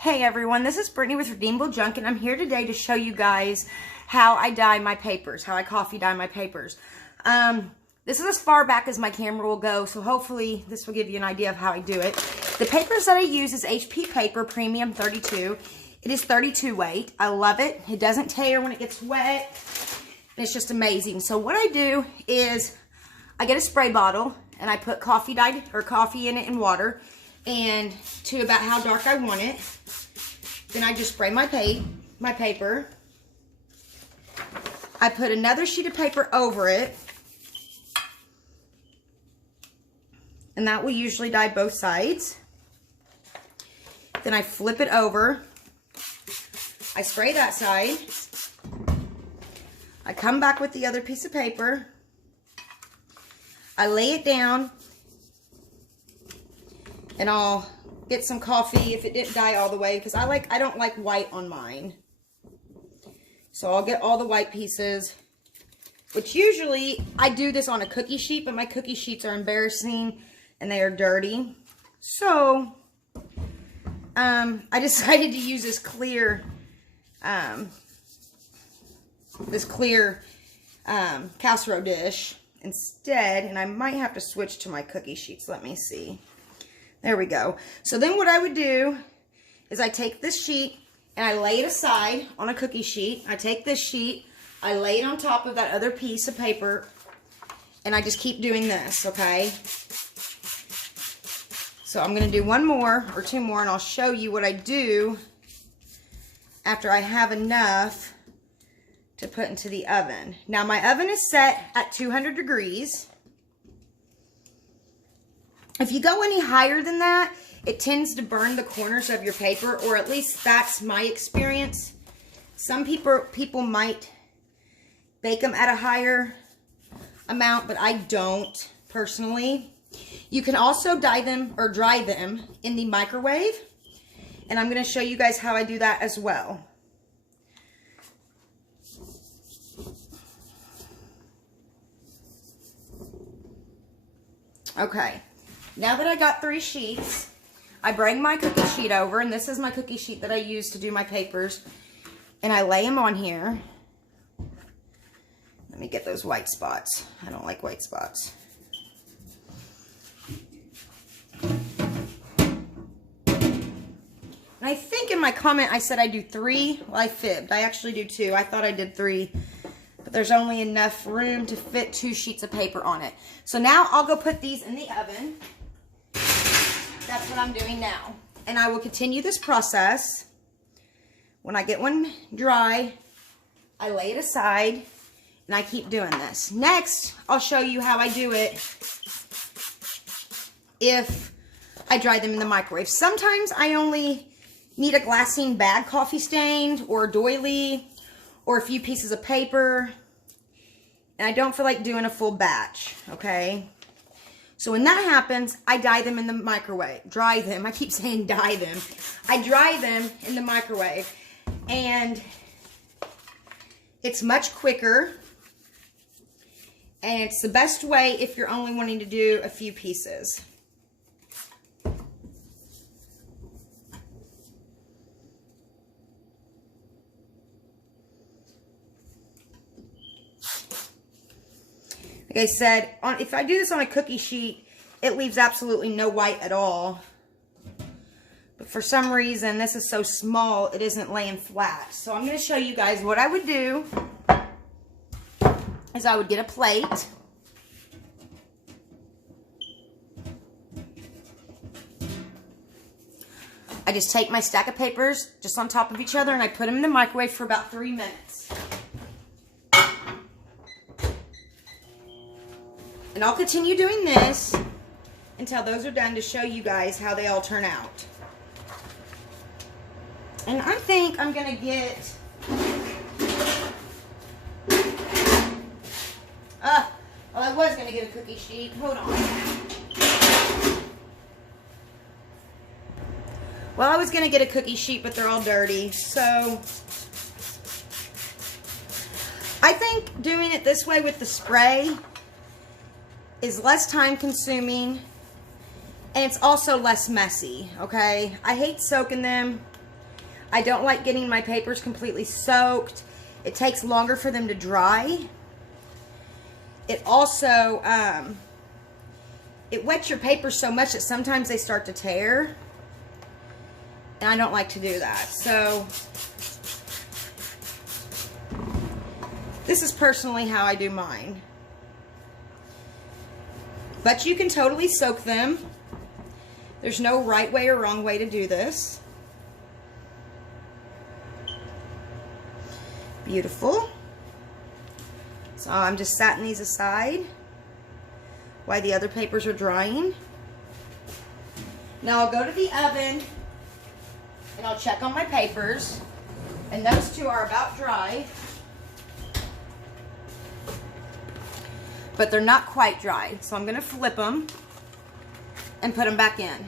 Hey everyone, this is Brittany with Redeemable Junk, and I'm here today to show you guys how I dye my papers, how I coffee dye my papers. This is as far back as my camera will go, so hopefully this will give you an idea of how I do it. The papers that I use is HP paper, premium 32. It is 32 weight. I love it. It doesn't tear when it gets wet. It's just amazing. So what I do is I get a spray bottle and I put coffee dye or coffee in it and water, and to about how dark I want it. Then I just spray my paper. I put another sheet of paper over it, and that will usually dye both sides. Then I flip it over. I spray that side. I come back with the other piece of paper. I lay it down, and I'll get some coffee if it didn't dye all the way, because I don't like white on mine. So I'll get all the white pieces, which usually I do this on a cookie sheet, but my cookie sheets are embarrassing and they are dirty. So I decided to use this clear casserole dish instead, and I might have to switch to my cookie sheets. Let me see. There we go. So then what I would do is I take this sheet and I lay it aside on a cookie sheet. I take this sheet, I lay it on top of that other piece of paper, and I just keep doing this, okay? So I'm going to do one more or two more, and I'll show you what I do after I have enough to put into the oven. Now my oven is set at 200 degrees. If you go any higher than that, it tends to burn the corners of your paper, or at least that's my experience. Some people might bake them at a higher amount, but I don't personally. You can also dye them or dry them in the microwave, and I'm going to show you guys how I do that as well. Okay. Now that I got 3 sheets, I bring my cookie sheet over, and this is my cookie sheet that I use to do my papers, and I lay them on here. Let me get those white spots. I don't like white spots. And I think in my comment I said I do 3. Well, I fibbed. I actually do 2. I thought I did 3. But there's only enough room to fit 2 sheets of paper on it. So now I'll go put these in the oven. That's what I'm doing now. And I will continue this process. When I get one dry, I lay it aside, and I keep doing this. Next, I'll show you how I do it if I dry them in the microwave. Sometimes I only need a glassine bag coffee stained, or a doily, or a few pieces of paper, and I don't feel like doing a full batch, okay? So when that happens, I dye them in the microwave. Dry them. I keep saying dye them. I dry them in the microwave, and it's much quicker, and it's the best way if you're only wanting to do a few pieces. Like I said, if I do this on a cookie sheet, it leaves absolutely no white at all. But for some reason, this is so small, it isn't laying flat. So I'm going to show you guys what I would do is I would get a plate. I just take my stack of papers just on top of each other, and I put them in the microwave for about 3 minutes. And I'll continue doing this until those are done to show you guys how they all turn out. And I think I'm going to get... well, I was going to get a cookie sheet. Hold on. Well, I was going to get a cookie sheet, but they're all dirty. So I think doing it this way with the spray is less time consuming, and it's also less messy, okay? I hate soaking them I don't like getting my papers completely soaked. It takes longer for them to dry. It also, it wets your paper so much that sometimes they start to tear. And I don't like to do that. So, this is personally how I do mine. But you can totally soak them. There's no right way or wrong way to do this. Beautiful. So I'm just setting these aside while the other papers are drying. Now I'll go to the oven and I'll check on my papers, and those two are about dry, but they're not quite dry. So I'm going to flip them and put them back in.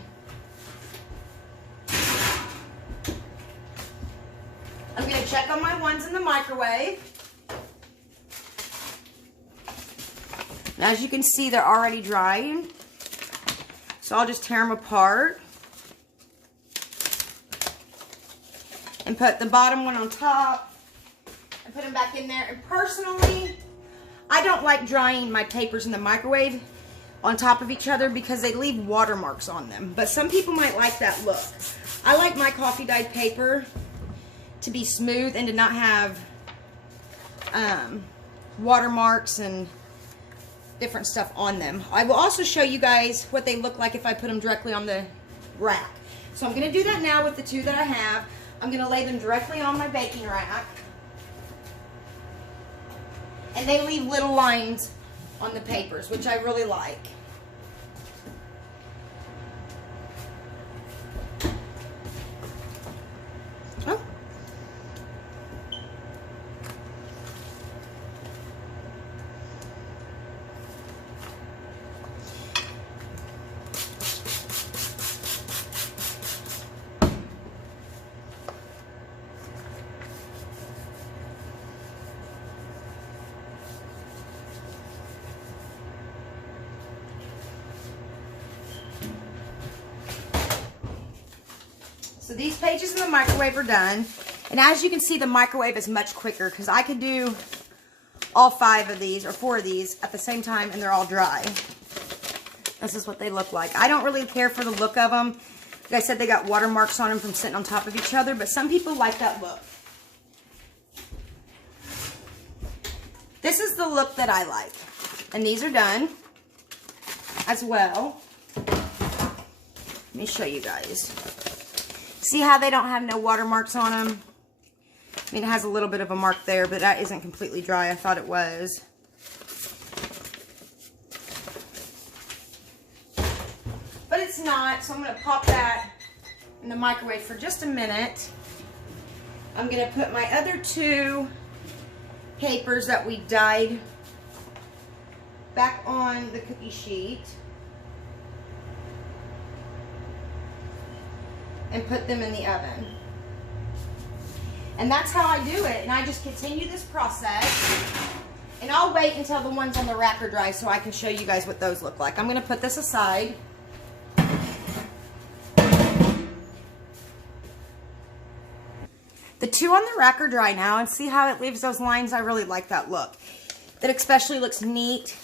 I'm going to check on my ones in the microwave. And as you can see, they're already drying. So I'll just tear them apart and put the bottom one on top and put them back in there. And personally, I don't like drying my papers in the microwave on top of each other because they leave watermarks on them. But some people might like that look. I like my coffee dyed paper to be smooth and to not have watermarks and different stuff on them. I will also show you guys what they look like if I put them directly on the rack. So I'm going to do that now with the two that I have. I'm going to lay them directly on my baking rack. And they leave little lines on the papers, which I really like. Oh. So these pages in the microwave are done. And as you can see, the microwave is much quicker because I could do all 5 of these or 4 of these at the same time and they're all dry. This is what they look like. I don't really care for the look of them. Like I said, they got watermarks on them from sitting on top of each other, but some people like that look. This is the look that I like. And these are done as well. Let me show you guys. See how they don't have no watermarks on them? I mean, it has a little bit of a mark there, but that isn't completely dry. I thought it was. But it's not, so I'm going to pop that in the microwave for just a minute. I'm going to put my other 2 papers that we dyed back on the cookie sheet. And put them in the oven. And that's how I do it. And I just continue this process. And I'll wait until the ones on the rack are dry so I can show you guys what those look like. I'm going to put this aside. The 2 on the rack are dry now. And see how it leaves those lines? I really like that look. That especially looks neat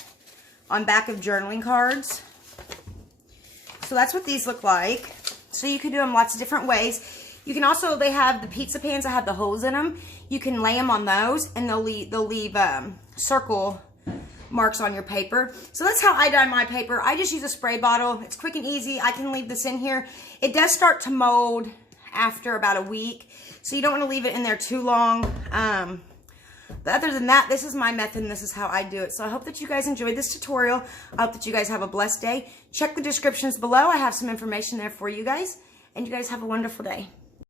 on back of journaling cards. So that's what these look like. So you can do them lots of different ways. You can also, they have the pizza pans that have the holes in them. You can lay them on those and they'll leave circle marks on your paper. So that's how I dye my paper. I just use a spray bottle. It's quick and easy. I can leave this in here. It does start to mold after about a week. So you don't want to leave it in there too long. But other than that, this is my method and this is how I do it. So I hope that you guys enjoyed this tutorial. I hope that you guys have a blessed day. Check the descriptions below. I have some information there for you guys. And you guys have a wonderful day.